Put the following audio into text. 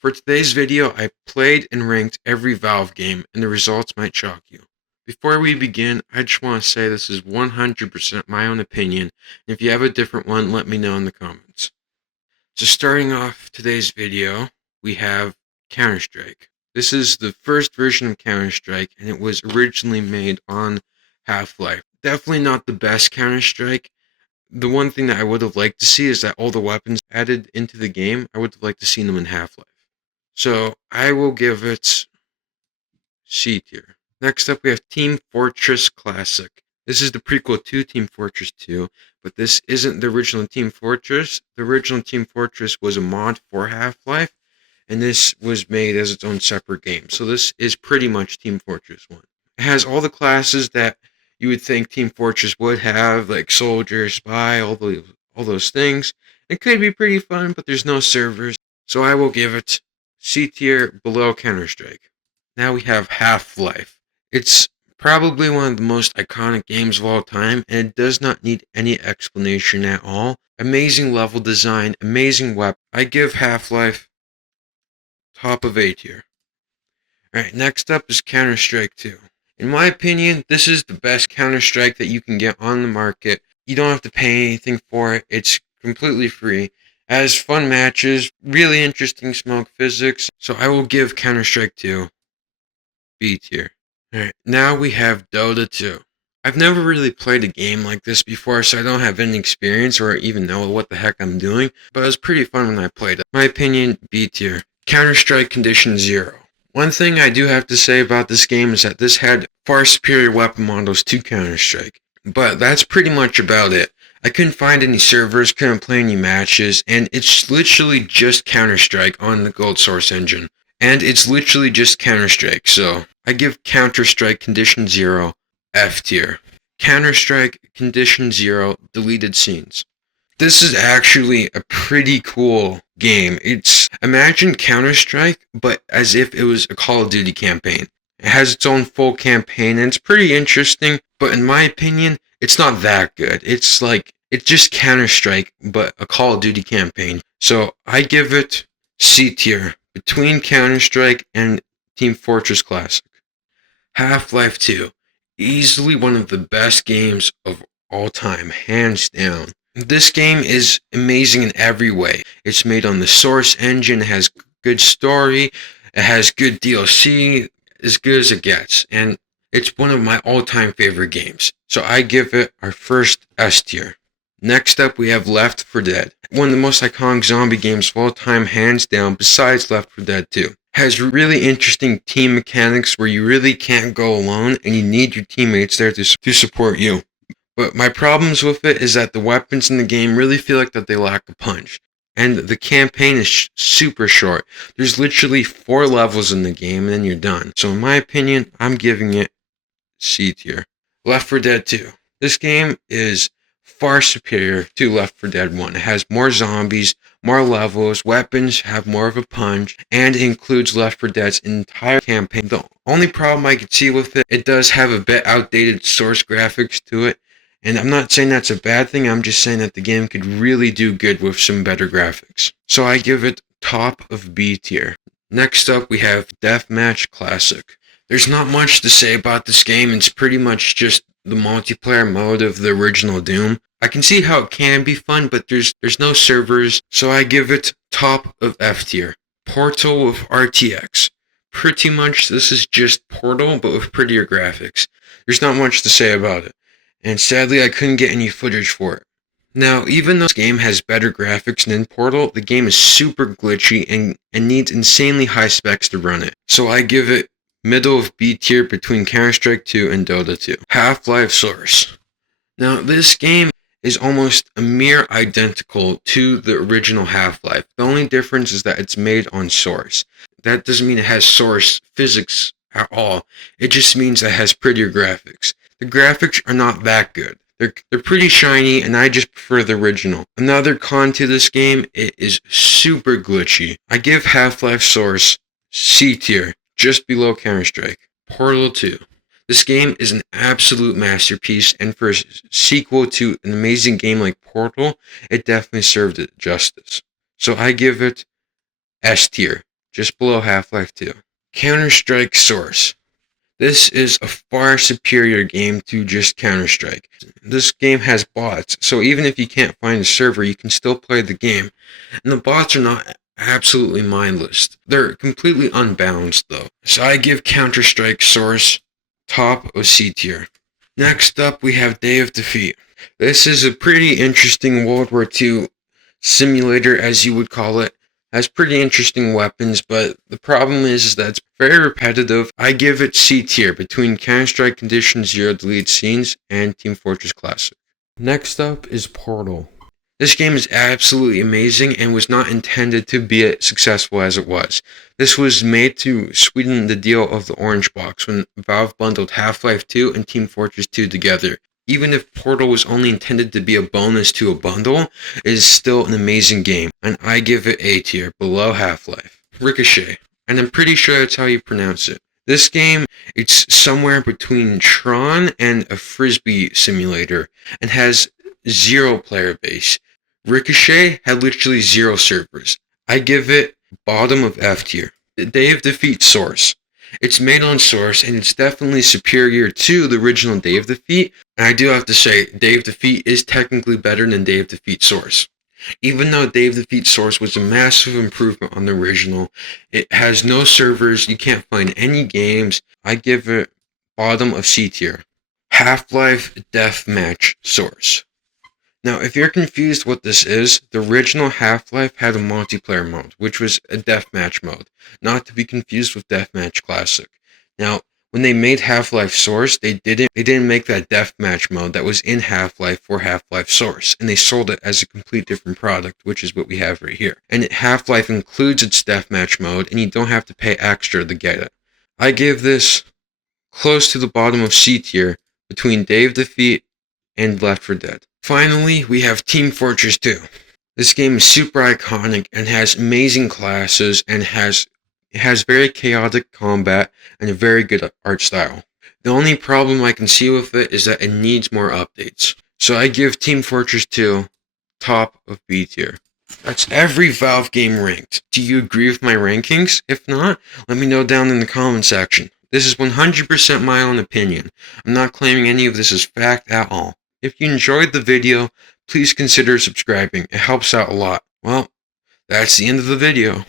For today's video, I played and ranked every Valve game, and the results might shock you. Before we begin, I just want to say this is 100% my own opinion, and if you have a different one, let me know in the comments. So starting off today's video, we have Counter-Strike. This is the first version of Counter-Strike, and it was originally made on Half-Life. Definitely not the best Counter-Strike. The one thing that I would have liked to see is that all the weapons added into the game, I would have liked to see them in Half-Life. So I will give it C tier. Next up, we have Team Fortress Classic. This is the prequel to Team Fortress 2, but this isn't the original Team Fortress. The original Team Fortress was a mod for Half-Life, and this was made as its own separate game. So this is pretty much Team Fortress 1. It has all the classes that you would think Team Fortress would have, like Soldier, Spy, all those things. It could be pretty fun, but there's no servers, so I will give it C tier below Counter-Strike. Now we have Half-Life. It's probably one of the most iconic games of all time, and it does not need any explanation at all. Amazing level design, amazing weapon. I give Half-Life top of A tier. Alright, next up is Counter-Strike 2. In my opinion, this is the best Counter-Strike that you can get on the market. You don't have to pay anything for it. It's completely free. Has fun matches, really interesting smoke physics, so I will give Counter-Strike 2 B tier. Alright, now we have Dota 2. I've never really played a game like this before, so I don't have any experience or even know what the heck I'm doing, but it was pretty fun when I played it. My opinion, B tier. Counter-Strike Condition Zero. One thing I do have to say about this game is that this had far superior weapon models to Counter-Strike, but that's pretty much about it. I couldn't find any servers, couldn't play any matches, and it's literally just Counter-Strike on the Gold Source engine. And it's literally just Counter-Strike, so I give Counter-Strike Condition Zero F tier. Counter-Strike Condition Zero Deleted Scenes. This is actually a pretty cool game. Imagine Counter-Strike, but as if it was a Call of Duty campaign. It has its own full campaign, and it's pretty interesting, but in my opinion, it's not that good. It's just Counter-Strike, but a Call of Duty campaign. So I give it C tier, between Counter-Strike and Team Fortress Classic. Half-Life 2, easily one of the best games of all time, hands down. This game is amazing in every way. It's made on the Source engine, it has good story, it has good DLC, as good as it gets, and it's one of my all-time favorite games. So I give it our first S tier. Next up, we have Left 4 Dead. One of the most iconic zombie games of all time, hands down, besides Left 4 Dead 2. Has really interesting team mechanics where you really can't go alone, and you need your teammates there to support you. But my problems with it is that the weapons in the game really feel like that they lack a punch. And the campaign is super short. There's literally 4 levels in the game, and then you're done. So in my opinion, I'm giving it C tier. Left 4 Dead 2. This game is far superior to Left 4 Dead 1. It has more zombies, more levels, weapons have more of a punch, and it includes Left 4 Dead's entire campaign. The only problem I could see with it, it does have a bit outdated Source graphics to it, and I'm not saying that's a bad thing, I'm just saying that the game could really do good with some better graphics. So I give it top of B tier. Next up, we have Deathmatch Classic. There's not much to say about this game, it's pretty much just the multiplayer mode of the original Doom. I can see how it can be fun, but there's no servers, so I give it top of F tier. Portal with RTX. Pretty much this is just Portal, but with prettier graphics. There's not much to say about it, and sadly I couldn't get any footage for it. Now, even though this game has better graphics than Portal, the game is super glitchy and needs insanely high specs to run it. So I give it middle of B tier between Counter-Strike 2 and Dota 2. Half-Life Source. Now, this game is almost a mere identical to the original Half-Life. The only difference is that it's made on Source. That doesn't mean it has Source physics at all. It just means that it has prettier graphics. The graphics are not that good. They're pretty shiny, and I just prefer the original. Another con to this game, it is super glitchy. I give Half-Life Source C tier, just below Counter-Strike. Portal 2. This game is an absolute masterpiece, and for a sequel to an amazing game like Portal, it definitely served it justice. So I give it S tier, just below Half-Life 2. Counter-Strike Source. This is a far superior game to just Counter-Strike. This game has bots, so even if you can't find a server, you can still play the game. And the bots are not absolutely mindless. They're completely unbalanced, though. So I give Counter-Strike Source top of C tier. Next up, we have Day of Defeat. This is a pretty interesting World War II simulator, as you would call it. Has pretty interesting weapons, but the problem is that it's very repetitive. I give it C tier between Counter-Strike Conditions Zero deleted scenes and Team Fortress Classic. Next up is Portal. This game is absolutely amazing and was not intended to be as successful as it was. This was made to sweeten the deal of the orange box when Valve bundled Half-Life 2 and Team Fortress 2 together. Even if Portal was only intended to be a bonus to a bundle, it is still an amazing game, and I give it A tier, below Half-Life. Ricochet, and I'm pretty sure that's how you pronounce it. This game, it's somewhere between Tron and a Frisbee simulator, and has 0 player base. Ricochet had literally 0 servers. I give it bottom of F tier. The Day of Defeat Source. It's made on Source, and it's definitely superior to the original Day of Defeat. And I do have to say, Day of Defeat is technically better than Day of Defeat Source. Even though Day of Defeat Source was a massive improvement on the original, it has no servers, you can't find any games. I give it bottom of C tier. Half-Life Deathmatch Source. Now, if you're confused what this is, the original Half-Life had a multiplayer mode, which was a deathmatch mode, not to be confused with Deathmatch Classic. Now, when they made Half-Life Source, they didn't make that deathmatch mode that was in Half-Life for Half-Life Source, and they sold it as a complete different product, which is what we have right here. And Half-Life includes its deathmatch mode, and you don't have to pay extra to get it. I give this close to the bottom of C tier, between Day of Defeat and Left 4 Dead. Finally, we have Team Fortress 2. This game is super iconic and has amazing classes and has very chaotic combat and a very good art style. The only problem I can see with it is that it needs more updates. So I give Team Fortress 2 top of B tier. That's every Valve game ranked. Do you agree with my rankings? If not, let me know down in the comment section. This is 100% my own opinion. I'm not claiming any of this as fact at all. If you enjoyed the video, please consider subscribing. It helps out a lot. Well, that's the end of the video.